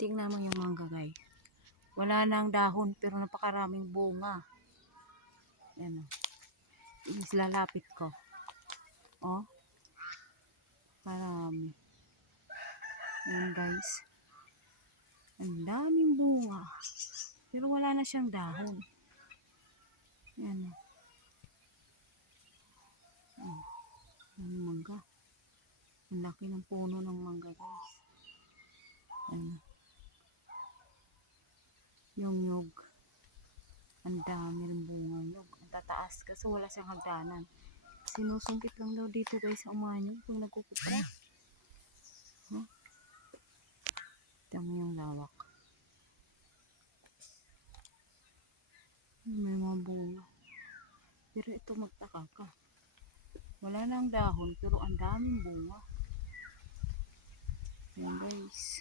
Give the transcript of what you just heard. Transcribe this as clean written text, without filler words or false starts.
Tingnan mo yung mangga guys. Wala na ang dahon pero napakaraming bunga. Yan o. Islalapit ko. Oh. Marami. Yan guys. Ang daming bunga. Pero wala na siyang dahon. Yan o. Oh. Ang mangga. Ang laki ng puno ng mangga guys. Yan. Yung nyug. Ang dami ng bunga nyug. Ang tataas kasi wala siyang hagdanan. Sinusumpit lang daw dito guys ang mga nyug pag nagkukupra. Huh? Tignan mo yung lawak. May mga bunga. Pero ito magtaka ka. Wala na ang dahon pero ang daming bunga. Ayan guys.